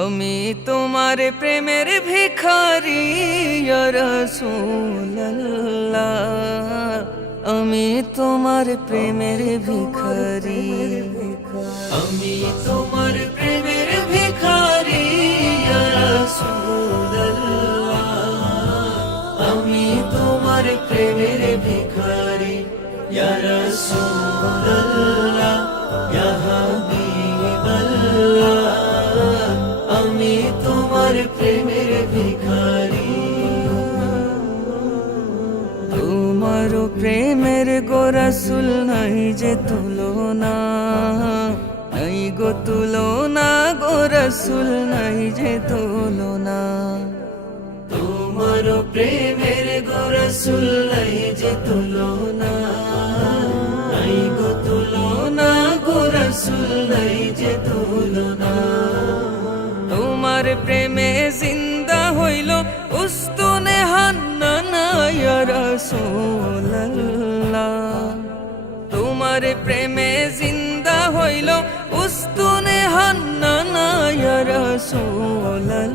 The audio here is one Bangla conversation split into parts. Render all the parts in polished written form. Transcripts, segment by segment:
আমি তোমার প্রেমের ভিখারি ইয়া রাসূলুল্লাহ, আমি তোমার প্রেমের ভিখারি। আমি তোমার প্রেমের ভিখারি ইয়া রাসূলুল্লাহ, আমি তোমার প্রেমের ভিখারি ইয়া রাসূলুল্লাহ, ইয়া হাবিবাল্লাহ, আমি তোমার প্রেমের ভিখারি। তোমার প্রেমের গো রাসূল নাই যে তুলনা, নাই গো তুলনা, গো রাসূল নাই যে তুলনা। তোমার প্রেমের গো রাসূল নাই যে তুলনা, নাই গো তুলনা, গো রাসূল নাই যে তুলনা। তোমার প্রেমে জিন্দা হইল উস্তুনে হান্নানা ইয়া রাসূলুল্লাহ, তোমার প্রেমে জিন্দা হইল উস্তুনে হান্নানা ইয়া রাসূলুল্লাহ,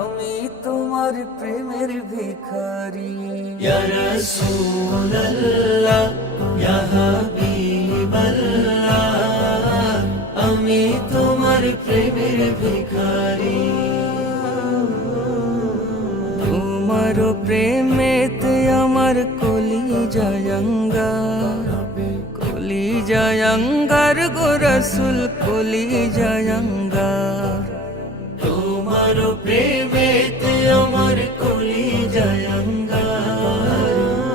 আমি তোমার প্রেমের ভিখারি ইয়া রাসূলুল্লাহ, ইয়া হাবিবাল্লাহ, আমি তোমার প্রেমের ভিখারি। তোমার প্রেমেতে আমার কলিজা আঙ্গার, কলিজা আঙ্গার গো রাসূল, কলিজা আঙ্গার। তোমার প্রেমেতে আমার কলিজা আঙ্গার,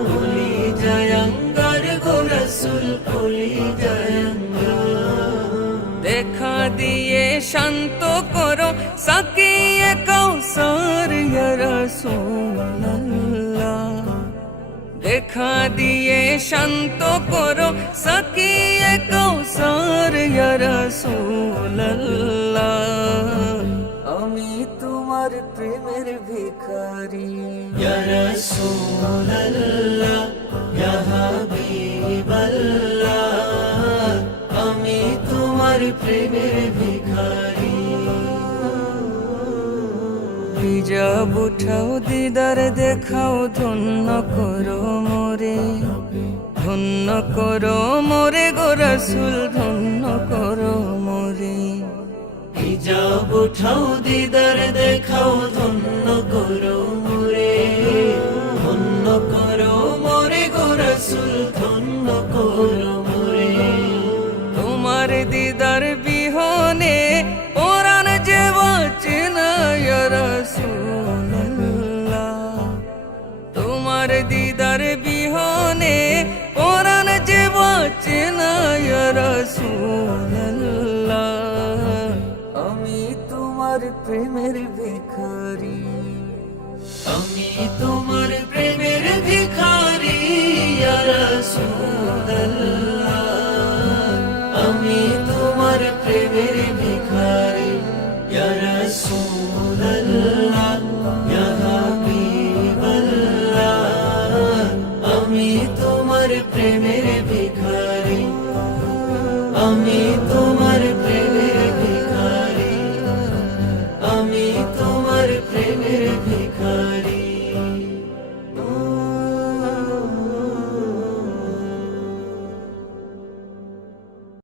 কলিজা আঙ্গার গো রাসূল, কলিজা আঙ্গার। দেখা দিয়ে শান্ত করো সাকিয়ে কাউসার ইয়া রাসূলুল্লাহ, দেখা দিয়ে শান্ত করো সাকিয়ে কাউসার ইয়া রাসূলুল্লাহ, আমি তোমার প্রেমের ভিখারি ইয়া রাসূলুল্লাহ, ইয়া হাবিবাল্লাহ, আমি তোমার প্রেমের ভিখারি। হিজাব উঠাও দিদার দেখাও, ধন্য করো মোরে, ধন্য করো মোরে গো রাসূল, ধন্য করো মোরে। হিজাব উঠাও দিদার দেখাও, ধন্য করো মোরে, ধন্য করো মোরে গো রাসূল, ধন্য করো মোরে। তোমার দিদার বিহনে পরাণ যে বাঁচে না ইয়া রাসূলুল্লাহ, তোমার দিদার বিহনে পরাণ যে বাঁচে না ইয়া রাসূলুল্লাহ, আমি তোমার প্রেমের ভিখারি। আমি তোমার প্রেমের ভিখারি ইয়া রাসূলুল্লাহ, আমি তোমার প্রেমের ভিখারি ইয়া রাসূলুল্লাহ, ইয়া হাবিবাল্লাহ, আমি তোমার প্রেমের ভিখারি। আমি তোমার